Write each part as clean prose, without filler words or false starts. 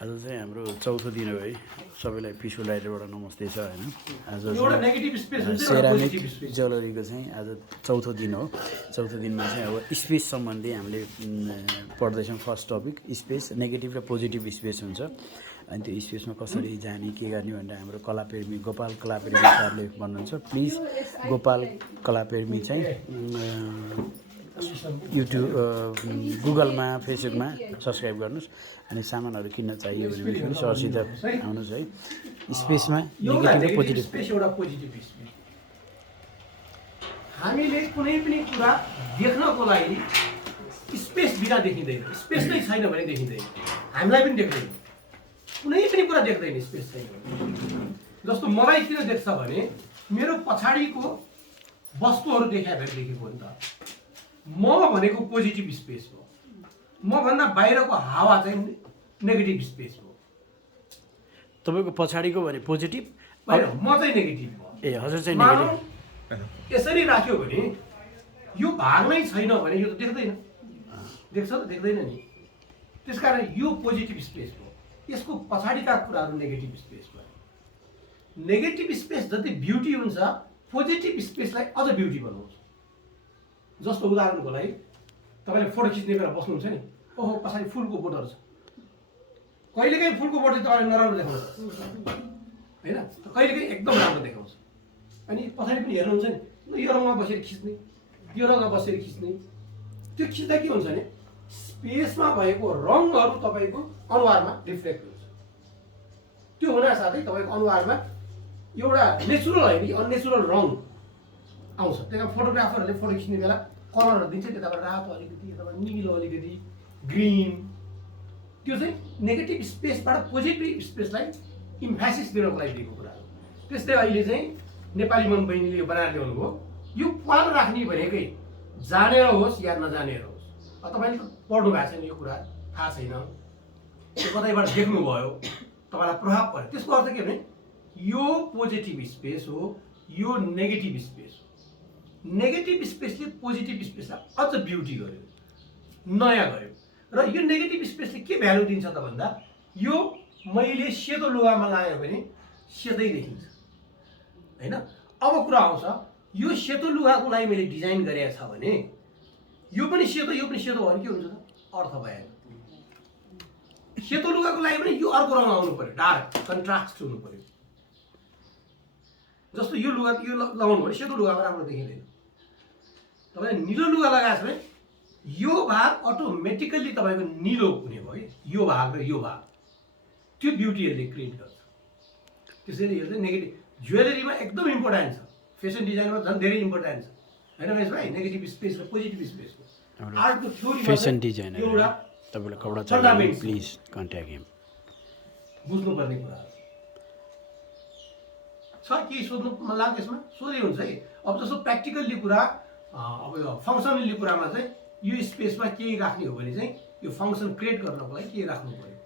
आज चाहिँ हाम्रो चौथो दिन हो है सबैलाई पिसफुल राइडरबाट नमस्ते छ हैन आज सेरामिक ज्वेलरीको चाहिँ आज चौथो दिन हो चौथो दिनमा चाहिँ अब स्पेस सम्बन्धी हामीले पढ्दैछौँ फर्स्ट टपिक स्पेस नेगेटिभ र पोजिटिभ स्पेस हुन्छ अनि त्यो स्पेसमा कसरी जाने के गर्ने भनेर हाम्रो कलाप्रेमी गोपाल कलाप्रेमी सरले भन्नुहुन्छ प्लिज गोपाल कलाप्रेमी चाहिँ युट्युब गुगलमा फेसबुकमा सब्सक्राइब गर्नुहोस् अनि सामानहरू किन्न चाहियो भने पनि सरसित आउनुहोस् है स्पेसमा नेगेटिभ र पोजिटिभ स्पेस एउटा पोजिटिभ स्पेस हामीले कुनै पनि कुरा देख्नको लागि स्पेस बिना देखिँदैन स्पेस नै छैन भने देखिँदैन हामीलाई पनि देख्दैन कुनै पनि कुरा देख्दैन स्पेस छैन जस्तो मलाई किन देख्छ भने मेरो पछाडिको वस्तुहरू देखा भएर देखेको हो नि त म भनेको पोजिटिभ स्पेस हो म भन्दा बाहिरको हावा चाहिँ नेगेटिभ स्पेस हो तपाईको पछाडिको भने पोजिटिभ होइन म चाहिँ नेगेटिभ हो ए हजुर चाहिँ नेगेटिभ यसरी राख्यो भने यो भाग नै छैन भने यो त देख्दैन देख्छ त देख्दैन नि त्यसकारण यो पोजिटिभ स्पेस हो यसको पछाडिका कुराहरू नेगेटिभ स्पेस हो नेगेटिभ स्पेस जति ब्युटी हुन्छ पोजिटिभ स्पेसलाई अझ ब्युटी बनाउँछ जस्तो उदाहरणको लागि तपाईँले फोटो खिच्ने बेला बस्नुहुन्छ नि ओहो पछाडि फुलको बोटहरू छ कहिलेकाहीँ फुलको बोट चाहिँ तपाईँले नराम्रो देखाउँछ होइन कहिलेकाहीँ एकदम राम्रो देखाउँछ अनि पछाडि पनि हेर्नुहुन्छ नि यो रङमा बसेर खिच्ने यो रङमा बसेर खिच्ने त्यो खिच्दा के हुन्छ भने स्पेसमा भएको रङहरू तपाईँको अनुहारमा रिफ्लेक्ट हुन्छ त्यो हुनासाथै तपाईँको अनुहारमा एउटा नेचुरल होइन कि अननेचुरल रङ आउँछ त्यही कारण फोटोग्राफरहरूले फोटो खिच्ने बेला कलरहरू दिन्छ त्यताबाट रातो अलिकति यताबाट निलो अलिकति ग्रिन त्यो चाहिँ नेगेटिभ स्पेसबाट पोजिटिभ स्पेसलाई इम्फेसिस दिनको लागि दिएको कुरा हो त्यस्तै अहिले चाहिँ नेपाली मन बहिनीले यो बनाएर ल्याउनु भयो यो पाल राख्ने भनेकै जानेर होस् या नजानेर होस् तपाईँले त पढ्नु भएको छैन यो कुरा थाहा छैन त्यो कतैबाट देख्नुभयो तपाईँलाई प्रभाव पर्यो त्यसको अर्थ के भने यो पोजिटिभ स्पेस हो यो नेगेटिभ स्पेस हो नेगेटिभ स्पेसले पोजिटिभ स्पेसलाई अझ ब्युटी गर्यो नयाँ गर्यो र यो नेगेटिभ स्पेसले के भ्यालु दिन्छ त भन्दा यो मैले सेतो लुगामा लगायो भने सेतै देखिन्छ होइन अब कुरा आउँछ यो सेतो लुगाको लागि मैले डिजाइन गरेको छ भने यो पनि सेतो भयो भने के हुन्छ त अर्थ भएन सेतो लुगाको लागि पनि यो अर्को रङ आउनु पर्यो डार्क कन्ट्रास्ट हुनु पर्यो जस्तो यो लुगा यो लगाउनु भने सेतो लुगामा राम्रो देखिँदैन तपाईँले निलो लुगा लगाएको छ भने यो भाग अटोमेटिकल्ली तपाईँको निलो हुने भयो कि यो भाग र यो भाग त्यो ब्युटीहरूले क्रिएट गर्छ त्यसैले यो चाहिँ नेगेटिभ ज्वेलरीमा एकदम इम्पोर्टेन्ट छ फेसन डिजाइनमा झन् धेरै इम्पोर्टेन्ट छ होइन रमेश भाइ नेगेटिभ स्पेस र पोजिटिभ स्पेस हो आर्टको थ्योरी फेसन डिजाइनर एउटा तपाईलाई कपडा चाहियो प्लिज कन्ट्याक्ट हिम बुझ्नुपर्ने कुरा छ के सोध्नु मन लाग्छ यसमा सोधे हुन्छ है अब जस्तो प्र्याक्टिकल्ली कुरा अब यो फङ्सनली कुरामा चाहिँ यो स्पेसमा केही राख्ने हो भने चाहिँ यो फङ्सन क्रिएट गर्नको लागि के राख्नु पर्यो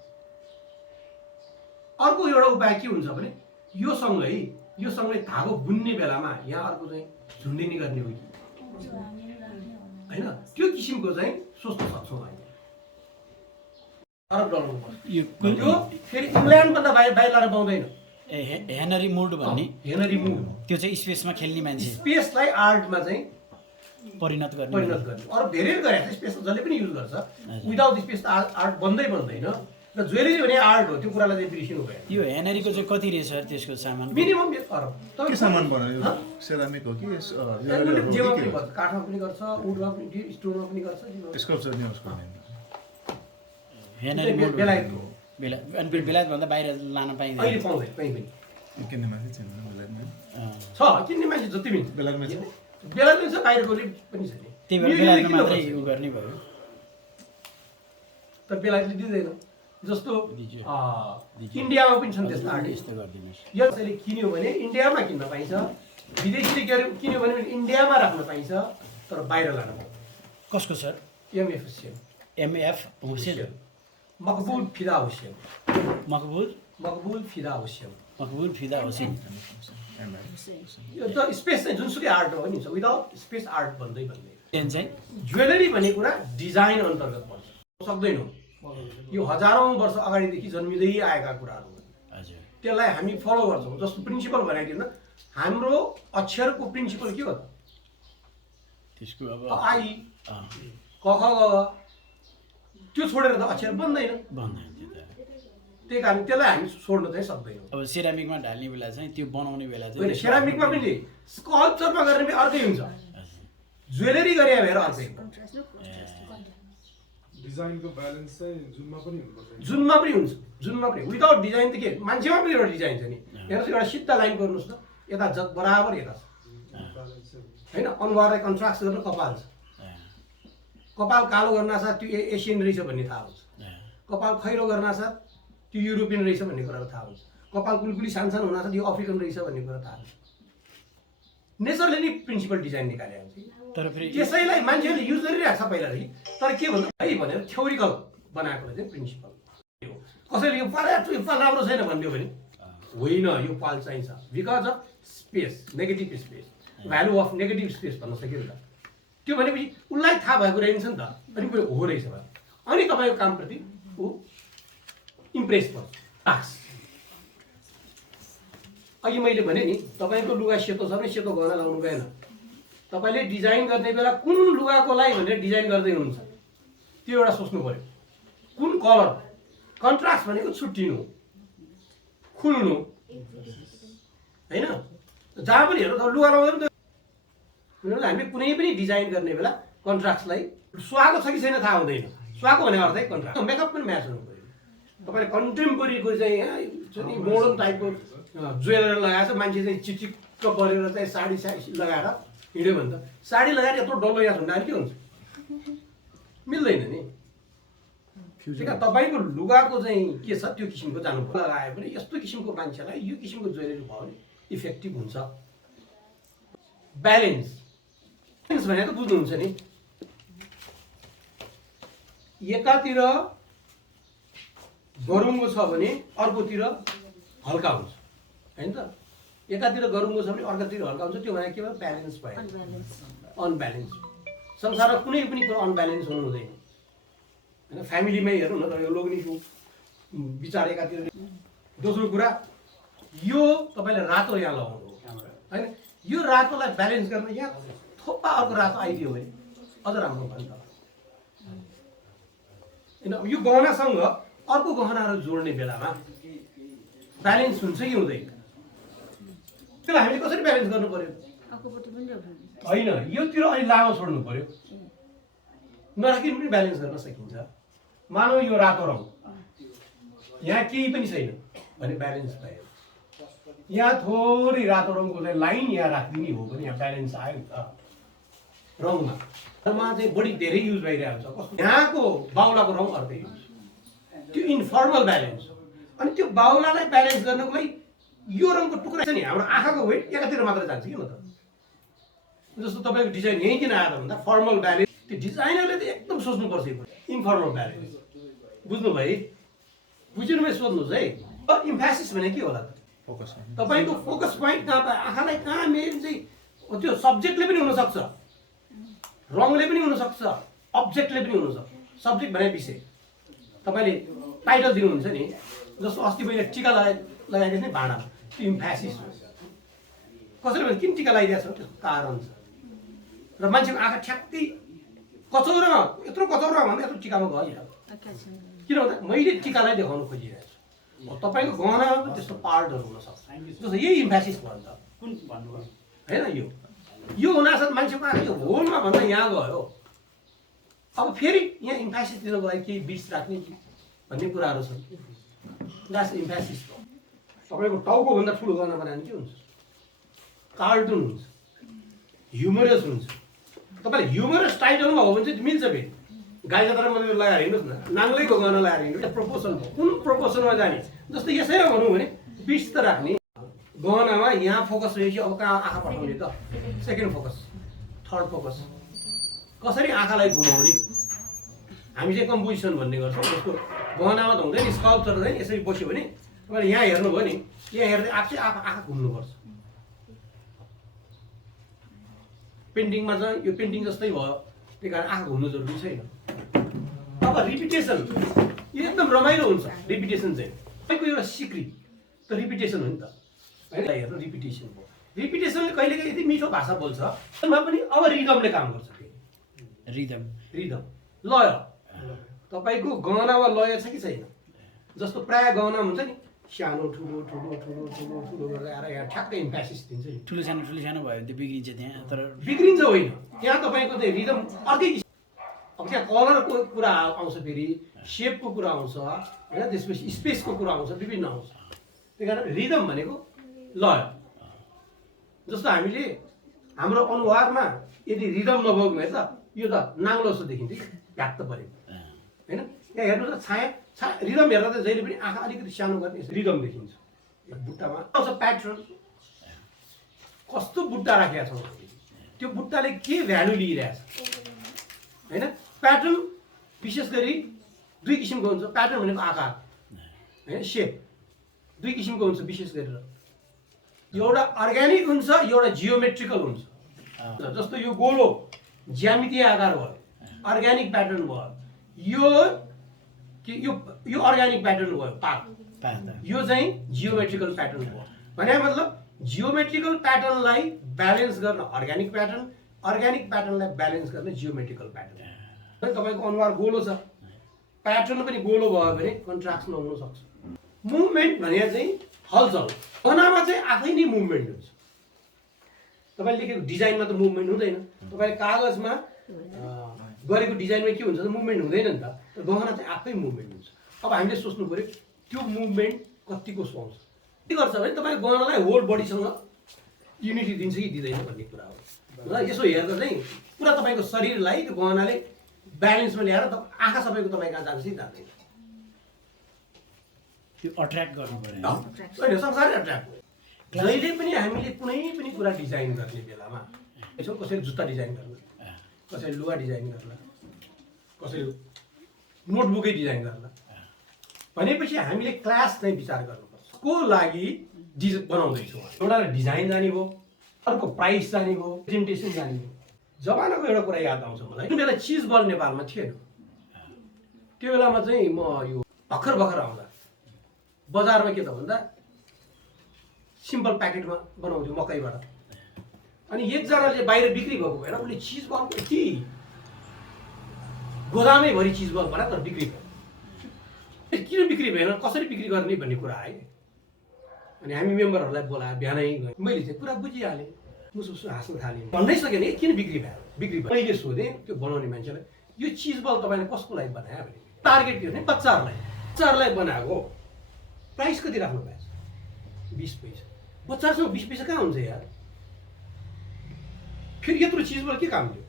अर्को एउटा उपाय के हुन्छ भने यो सँगै धागो बुन्ने बेलामा यहाँ अर्को चाहिँ झुन्डिने गर्ने हो कि होइन त्यो किसिमको चाहिँ सोच्न सक्छौँ हामी यो फेरि इङ्ल्यान्डभन्दा बाहिर लाएर पाउँदैन ए हेनरी मुड भन्ने हेनरी मुड त्यो चाहिँ स्पेसमा खेल्ने मान्छे स्पेसलाई आर्टमा चाहिँ परिणत गर्ने अरू धेरै गरेको स्पेस जसले पनि युज गर्छ विदाउट स्पेस त आर्ट बन्दैन र ज्वेलरी भने आर्ट हो त्यो कुरालाई चाहिँ बिर्सिनु भयो यो हेनरीको चाहिँ कति रहेछ त्यसको सामान मिनिमम 1 अरब के सामान बनायो सेरामिक हो कि काठमा पनि गर्छ वुडमा पनि स्टोनमा पनि गर्छ स्कल्पचर नि उसको हेनरी बेलायतको अनि फेरि बेलायत भन्दा बाहिर लान पाइँदैन अहिले पाउँदैन कहीँ पनि किन्ने मान्छे छैन बेलायतमा छ किन्ने मान्छे जति पनि बेलायतमा छ बेलायतमा छ बाहिरकोले पनि छ त्यही भएर बेलायतमा मात्रै उ गर्ने भयो तर बेलायतले दिँदैन जस्तो इन्डियामा पनि छन् त्यस्ता आर्टिस्ट यो कसैले किन्यो भने इन्डियामा किन्न पाइन्छ विदेशीले किन्यो भने इन्डियामा राख्न पाइन्छ तर बाहिर लान पाउँदैन कसको सर एमएफ हुसेन मकबुल फिदा हुसेन मकबुल फिदा हुसेन यो त स्पेस चाहिँ जुनसुकै आर्ट हो नि विदाउट स्पेस आर्ट भन्दै चाहिँ ज्वेलरी भन्ने कुरा डिजाइन अन्तर्गत पर्छ सक्दैनौँ यो हजारौँ वर्ष अगाडिदेखि जन्मिँदै आएका कुराहरू हुन्। हजुर त्यसलाई हामी फलो गर्छौँ। जस्तो प्रिन्सिपल बनाइदिन, हाम्रो अक्षरको प्रिन्सिपल के हो त? त्यसको अब आई क ख ग त्यो छोडेर त अक्षर बन्दैन। भन्दैन त्यो त त्यही कारण त्यसलाई हामी छोड्न चाहिँ सक्दैनौँ। अब सेरामिकमा ढाल्ने बेला चाहिँ त्यो बनाउने बेला होइन, चाहिँ सेरामिकमा पनि स्कल्पचरमा गर्ने पनि अर्कै हुन्छ, ज्वेलरी गरे भएर अर्कै डिजाइनको ब्यालेन्स चाहिँ जुनमा पनि हुनुपर्छ। जुनमा पनि हुन्छ, जुनमा पनि विदाउट डिजाइन त के मान्छेमा पनि एउटा डिजाइन छ नि। हेर्नुहोस्, एउटा सिधा लाइन गर्नुहोस् त, यता बराबर यता छ होइन। अनुहारलाई कन्ट्रास्ट गर्न कपाल छ, कपाल कालो गर्नासाथ त्यो एसियन रहेछ भन्ने थाहा हुन्छ, कपाल खैरो गर्नासाथ त्यो युरोपियन रहेछ भन्ने कुराहरू थाहा हुन्छ, कपाल कुलकुली सानसानो हुनासाथ यो अफ्रिकन रहेछ भन्ने कुरा थाहा हुन्छ। नेचरले नै प्रिन्सिपल डिजाइन निकाले हुन्छ। तर फेरि त्यसैलाई मान्छेहरूले युज गरिरहेको छ पहिलादेखि। तर के भन्दा है भनेर थ्योरिकल बनाएकोले चाहिँ प्रिन्सिपल हो। कसैले यो पाल राम्रो छैन भनिदियो भने होइन, यो पाल चाहिन्छ because of space, negative space, value of negative space भन्न सकिन्छ। त्यो भनेपछि उसलाई थाहा भएको रहेछ नि त, अनि कुरो हो रहेछ भयो। अनि तपाईँको कामप्रति ऊ इम्प्रेस पर्छ। अघि मैले भने नि, तपाईँको लुगा सेतो छ भने सेतो गहना लाउनु भएन। तपाईँले डिजाइन गर्ने बेला कुन लुगाको लागि भनेर डिजाइन गर्दै हुनुहुन्छ त्यो एउटा सोच्नु पऱ्यो। कुन कलर, कन्ट्रास्ट भनेको छुट्टिनु, खुल्नु होइन। जहाँ पनि हेर्नु लुगा लाउँदा पनि हामीले कुनै पनि डिजाइन गर्ने बेला कन्ट्रास्टलाई सुहाएको छ कि छैन थाहा हुँदैन। सुहाएको भनेको अर्थ कन्ट्रास्ट, मेकअप पनि म्याच हुनु पऱ्यो। तपाईँले कन्टेम्पोरेरीको चाहिँ मोडर्न टाइपको ज्वेलरी लगाएर मान्छे चाहिँ चिचिक्क परेर चाहिँ साडी लगाएर हिँड्यो भने त साडी लगाएर यत्रो डल्लो यहाँ झुन्डाएर के हुन्छ? मिल्दैन नि। ठिक है, तपाईँको लुगाको चाहिँ के छ त्यो किसिमको जानु लगायो भने यस्तो किसिमको मान्छेलाई यो किसिमको ज्वेलरी भयो भने इफेक्टिभ हुन्छ। ब्यालेन्स भनेको त बुझ्नुहुन्छ नि, एकातिर गरुङ्गो छ भने अर्कोतिर हल्का हुन्छ होइन त। एकातिर गरुङ्गो छ भने अर्कोतिर हल्का हुन्छ, त्यो भनेको के भयो? ब्यालेन्स भयो, अनब्यालेन्स। संसारमा कुनै पनि कुरो अनब्यालेन्स हुनु हुँदैन होइन। फ्यामिलीमै हेरौँ न त, यो लोग्नीको विचार एकातिर। दोस्रो कुरा, यो तपाईँले रातो यहाँ लगाउनु होइन, यो रातोलाई ब्यालेन्स गर्न यहाँ थोपा अर्को रातो आइदियो भने अझ राम्रो भयो नि त होइन। यो गहनासँग अर्को गहनाहरू जोड्ने बेलामा ब्यालेन्स हुन्छ कि हुँदैन, त्यसलाई हामीले कसरी ब्यालेन्स गर्नु पर्यो? होइन, योतिर अलि लामो छोड्नु पर्यो, नराखिनु पनि ब्यालेन्स गर्न सकिन्छ। मानौ यो रातो रङ, यहाँ केही पनि छैन भने ब्यालेन्स भयो। यहाँ थोरै रातो रङको लाइन यहाँ राखिदिने हो भने यहाँ ब्यालेन्स आयो नि त रङमा। चाहिँ बढी धेरै युज भइरहेको छ। कस्तो यहाँको बाहुलाको रङ अर्कै युज, त्यो इन्फर्मल ब्यालेन्स। अनि त्यो बाहुलालाई ब्यालेन्स गर्नको लागि यो रङको टुक्रा छ नि, हाम्रो आँखाको वेट एकातिर मात्र जान्छ कि न त। जस्तो तपाईँको डिजाइन यहीँ किन आएर भन्दा फर्मल ब्यालेन्स, त्यो डिजाइनरले त एकदम सोच्नुपर्छ इन्फर्मल ब्यालेन्स। बुझ्नुभयो? बुझ्नुमै सोध्नुहोस् है। इम्फेसिस भने के होला त? फोकस तपाईँको फोकस पोइन्ट कहाँ पायो? आँखालाई कहाँ मेन चाहिँ त्यो सब्जेक्टले पनि हुनसक्छ, रङले पनि हुनसक्छ, अब्जेक्टले पनि हुनसक्छ। सब्जेक्ट भने विषय, तपाईँले टाइटल दिनुहुन्छ नि, जस्तो अस्ति मैले टिका लगाइदिएछ नि भाँडामा, त्यो इम्फेसिस हो। कसरी भने किन टिका लगाइदिएको छ त्यसको कारण छ। र मान्छेको आँखा ठ्याक्कै कचौरा, यत्रो कचौरा भन्दा यत्रो टिकामा गयो नि त। किन भन्दा मैले टिकालाई देखाउनु खोजिरहेको छु। तपाईँको गहनामा पनि त्यस्तो पार्टहरू हुनसक्छ। जस्तो यही इम्फेसिस भन्छ कुन भन्नुभयो होइन। यो हुनासाथ मान्छेको आँखा यो होलमा भन्दा यहाँ गयो। अब फेरि यहाँ इम्फेसिस दिनको लागि केही बिट्स राख्ने भन्ने कुराहरू छन्। द्याट्स इम्फेसिस हो। तपाईँको टाउको भन्दा ठुलो गहना बनायो भने के हुन्छ? कार्टुन हुन्छ, ह्युमरस हुन्छ। तपाईँले ह्युमरस टाइटलमा हो भने चाहिँ मिल्छ फेरि। गाई जात्रामा मात्रै लगाएर हिँड्नुहोस् न, नाङ्गैको गहना लगाएर हिँड्नु, प्रपोसन कुन प्रपोसनमा जाने? जस्तो यसैमा भनौँ भने बिट्स त राख्ने, गहनामा यहाँ फोकस रहेपछि अब कहाँ आँखा पठाउने त? Second focus, third focus. कसरी आँखालाई घुमाउने? हामी चाहिँ कम्पोजिसन भन्ने गर्छौँ। जस्तो गहनामा त हुँदैन, स्कल्पचर चाहिँ यसरी बस्यो भने तपाईँले यहाँ हेर्नुभयो नि, यहाँ हेर्दै आफै आँखा घुम्नुपर्छ। पेन्टिङमा चाहिँ यो पेन्टिङ जस्तै भयो, त्यही कारण आँखा घुम्नु जरुरी छैन। अब रिपिटेसन यो एकदम रमाइलो हुन्छ रिपिटेसन चाहिँ तपाईँको एउटा सिक्री त रिपिटेसन हो नि त होइन हेर्नु रिपिटेसन हो रिपिटेसनले कहिलेकाहीँ यति मिठो भाषा बोल्छ त्यसमा पनि अब रिदमले काम गर्छ रिदम लय तपाईँको गहनामा लय छ कि छैन जस्तो प्रायः गहना हुन्छ नि सानो ठुलो ठुलो ठुलो ठुलो ठुलो गरेर आएर यहाँ ठ्याक्कै इम्प्यासिस दिन्छ नि ठुलो सानो भयो भने त्यो बिग्रिन्छ त्यहाँ तर बिग्रिन्छ होइन त्यहाँ तपाईँको चाहिँ रिदम अर्कै अब त्यहाँ कलरको कुरा आउँछ फेरि सेपको कुरा आउँछ होइन त्यसपछि स्पेसको कुरा आउँछ विभिन्न आउँछ त्यही कारण रिदम भनेको लय जस्तो हामीले हाम्रो अनुहारमा यदि रिदम नभएको भए त यो त नाङ्लो जस्तो देखिन्थ्यो भ्याक्क परेको होइन यहाँ हेर्नु त छाया रिदम हेर्दा त जहिले पनि आँखा अलिकति सानो गर्ने रिदम देखिन्छ बुट्टामा आउँछ प्याटर्न कस्तो बुट्टा राखेको छ त्यो बुट्टाले के भ्यालु लिइरहेछ होइन प्याटर्न विशेष गरी दुई किसिमको हुन्छ प्याटर्न भनेको आकार होइन सेप दुई किसिमको हुन्छ विशेष गरेर एउटा अर्ग्यानिक हुन्छ एउटा जियोमेट्रिकल हुन्छ जस्तो यो गोलो ज्यामितीय आकार भयो अर्ग्यानिक प्याटर्न भयो यो अर्ग्यानिक प्याटर्न भयो पात यो चाहिँ जियोमेट्रिकल प्याटर्न भयो भने मतलब जियोमेट्रिकल प्याटर्नलाई ब्यालेन्स गर्न अर्ग्यानिक प्याटर्नलाई ब्यालेन्स गर्न जियोमेट्रिकल प्याटर्न तपाईँको अनुहार गोलो छ प्याटर्न पनि गोलो भयो भने कन्ट्राक्सन हुन सक्छ मुभमेन्ट भने चाहिँ हलचल गहनामा चाहिँ आफै नै मुभमेन्ट हुन्छ तपाईँले लेखेको डिजाइनमा त मुभमेन्ट हुँदैन तपाईँले कागजमा गरेको डिजाइनमा के हुन्छ त मुभमेन्ट हुँदैन नि त गहना चाहिँ आफै मुभमेन्ट हुन्छ अब हामीले सोच्नु पऱ्यो त्यो मुभमेन्ट कतिको सुहाउँछ के गर्छ भने तपाईँ गहनालाई होल बडीसँग युनिटी दिन्छ कि दिँदैन भन्ने कुरा हो र यसो हेर्दा चाहिँ पुरा तपाईँको शरीरलाई त्यो गहनाले ब्यालेन्समा ल्याएर आँखा सबैको तपाईँ कहाँ जान्छ कि जाँदैन त्यो अट्र्याक्ट गर्नु पर्यो होइन संसारै अट्र्याक्ट जहिले पनि हामीले कुनै पनि कुरा डिजाइन गर्ने बेलामा यसो कसैले जुत्ता डिजाइन गर्ला कसैले लुगा डिजाइन गर्ला कसैले नोटबुकै डिजाइन गर्ला भनेपछि हामीले क्लास चाहिँ विचार गर्नुपर्छ को लागि बनाउँदैछौँ एउटा डिजाइन जाने भयो अर्को प्राइस जाने भयो प्रेजेन्टेसन जाने भयो जमानाको एउटा कुरा याद आउँछ मलाई त्यो बेला चिज बल नेपालमा थिएन त्यो बेलामा चाहिँ म यो भर्खर आउँदा बजारमा के त भन्दा सिम्पल प्याकेटमा बनाउँथ्यो मकैबाट अनि एकजनाले बाहिर बिक्री भएको भएर उसले चिज बलको यति गोदामैभरि चिज बल बनायो तर बिक्री भयो किन बिक्री भएन कसरी बिक्री गर्ने भन्ने कुरा आयो अनि हामी मेम्बरहरूलाई बोलायो बिहानै गएँ मैले चाहिँ कुरा बुझिहालेँ मुसुसु हाँस्न थालेँ भन्नै सकेन किन बिक्री भयो मैले सोधेँ त्यो बनाउने मान्छेलाई यो चिज बल तपाईँले कसको लागि बनायो भने टार्गेट के भने बच्चाहरूलाई बनाएको प्राइस कति राख्नु भएको 20 पैसा बच्चासँग 20 पैसा कहाँ हुन्छ यार फेरि यत्रो चिज बल के काम थियो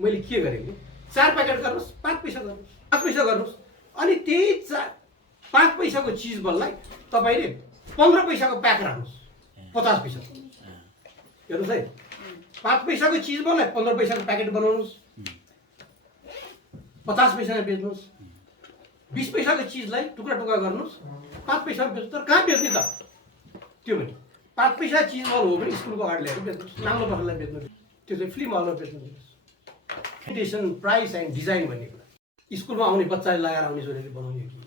मैले के गरेँ 4 प्याकेट गर्नुहोस् 5 पैसा गर्नुहोस् अनि त्यही 5 पैसाको चिज बललाई तपाईँले 15 पैसाको प्याक राख्नुहोस् 50 पैसा हेर्नुहोस् है 5 पैसाको चिज बललाई 15 पैसाको प्याकेट बनाउनुहोस् 50 पैसामा बेच्नुहोस् 20 पैसाको चिजलाई टुक्रा गर्नुहोस् 5 पैसामा बेच्नु तर कहाँ बेच्ने त त्यो पनि 5 पैसा चिज बल हो भने स्कुलको अगाडि ल्याएर बेच्नुहोस् नाङ्लो पसललाई बेच्नु त्यो चाहिँ फिल्म हलमा बेच्नुहोस् प्रेजेन्टेसन प्राइस एन्ड डिजाइन भन्ने कुरा स्कुलमा आउने बच्चाले लगाएर आउने छोरीले बनाउने हो कि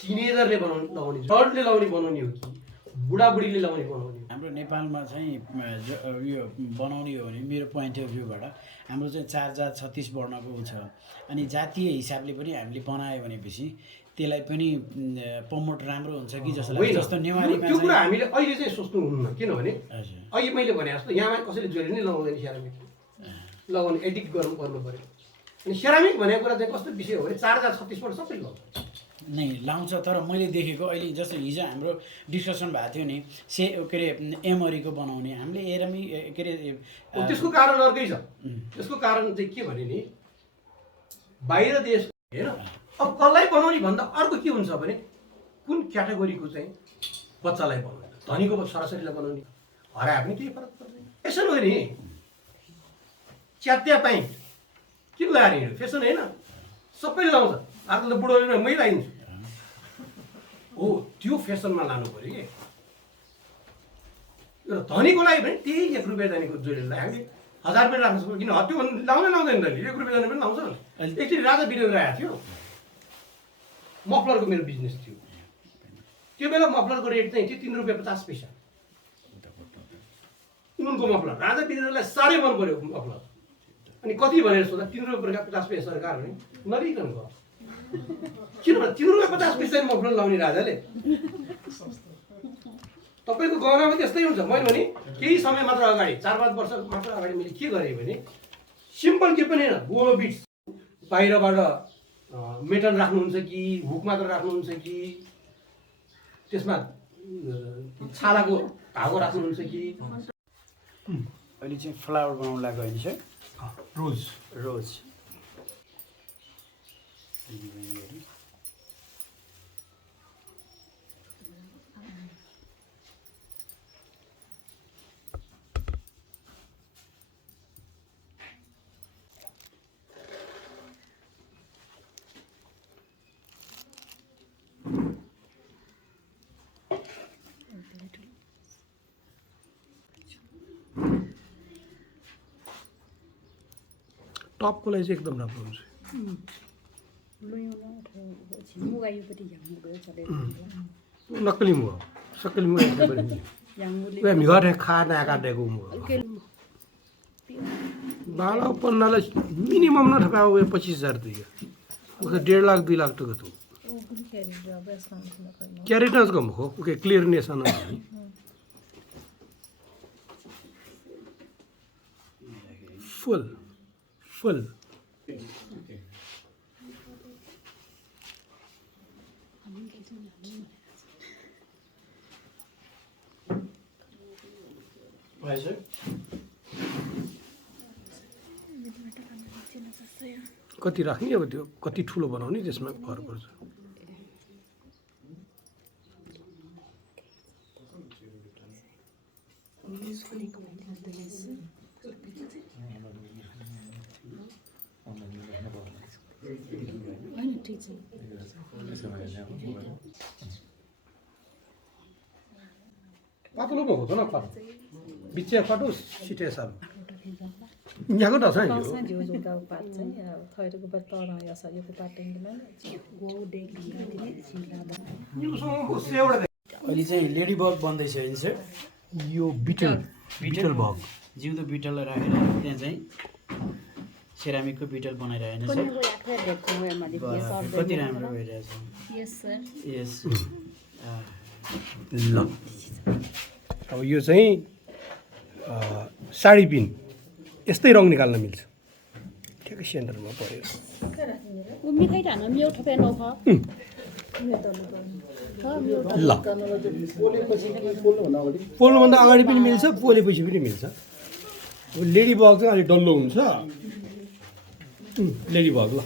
टिनेजरले लगाउने जर्डले बनाउने हो कि बुढाबुढीले बनाउने हो हाम्रो नेपालमा चाहिँ यो बनाउने हो भने मेरो पोइन्ट अफ भ्यूबाट हाम्रो चाहिँ 4 जात 36 वर्णको छ अनि जातीय हिसाबले पनि हामीले बनायो भनेपछि त्यसलाई पनि प्रमोट राम्रो हुन्छ कि जस्तो लाग्छ जस्तो नेवारीमा त्यो कुरा हामीले अहिले चाहिँ सोच्नु हुन्न किनभने अहिले मैले भने जस्तो यहाँ कसैले ज्वेलरी नै लगाउँदैन सेरामिक लगाउने एडिट गर्नु पर्यो अनि सेरामिक भनेको कुरा चाहिँ कस्तो विषय हो भने 4 जात 36 वर्ष सबै लगाउँछ नै लाउँछ तर मैले देखेको अहिले जस्तो हिजो हाम्रो डिस्कसन भएको थियो नि के अरे एमरीको बनाउने हामीले एरमी के अरे त्यसको कारण अर्कै छ त्यसको कारण चाहिँ के भने नि बाहिर देश हैन अब कसलाई बनाउने भन्दा अर्को के हुन्छ भने कुन क्याटेगोरीको चाहिँ बच्चालाई बनाउने धनीको सरासरीलाई बनाउने हराए पनि केही फरक पर्दैन फेसन हो नि च्यात्या पाइन्ट किन लगाएर हिँड्यो फेसन होइन सबैले लाउँछ आजकल त बुढोले मै लगाइदिन्छु हो त्यो फेसनमा लानु पऱ्यो कि एउटा धनीको लागि भने त्यही 1 रुपियाँ जानेको ज्वेलरीलाई हामीले 1000 रुपियाँ राख्नु सक्छौँ किन त्यो लाउँदैन नि 1 रुपियाँ जाने पनि लाउँछ एकचोटि राजा वीरेन्द्र आएको थियो मफलरको मेरो बिजनेस थियो। त्यो बेला मफलरको रेट चाहिँ थियो 3 रुपियाँ 50 पैसा। उनको मफलर राजा वीरेन्द्रलाई साह्रै मन पर्यो मफलर। अनि कति भनेर सोध्दा 3 रुपियाँ 50 पैसा सरकार भने नलिकन गयो। किनभने 3 रुपियाँ 50 पैसा मफलर लाउने राजाले। तपाईँको गहनामा त्यस्तै हुन्छ। मैले भने केही समय मात्र अगाडि 4-5 वर्ष मात्र अगाडि मैले के गरेँ भने सिम्पल के पनि होइन, गोलो बिट्स बाहिरबाट मेटल राख्नुहुन्छ कि हुक मात्र राख्नुहुन्छ कि त्यसमा छालाको धागो राख्नुहुन्छ कि। अहिले चाहिँ फ्लावर बनाउनु लाग्यो होइन सर? रोज रोज टपको लागि चाहिँ एकदम राम्रो हुन्छ। नक्कली मुगा सक्कली मुगा घर खाना काटेको मुगा बाला पन्नालाई मिनिमम न ठकाओ 25,000 दियो। उसको 1.5 लाख 2 लाख टका तो क्यारेटस कम हो ओके क्लियरनेस आना फुल फुल कति राख्ने अब त्यो कति ठुलो बनाउने त्यसमा फरक पर्छ। पातलो भएको त न पात बिचिया फाटो सिटे साल यहाँको त छ नि अहिले चाहिँ लेडी बग बन्दैछ होइन सर? यो बिटल बिटल बग जिउँदो बिटललाई राखेर त्यहाँ चाहिँ सेरामिकको बिटल बनाइरहेको सर? कति राम्रो भइरहेछ। यस ल अब यो चाहिँ साडी पिन यस्तै रङ निकाल्न मिल्छ। ठ्याक्कै सेन्टरमा पऱ्यो। ल पोल्नुभन्दा अगाडि पनि मिल्छ, पोलेपछि पनि मिल्छ। लेडी बग चाहिँ अलिक डल्लो हुन्छ। लेडी बग ल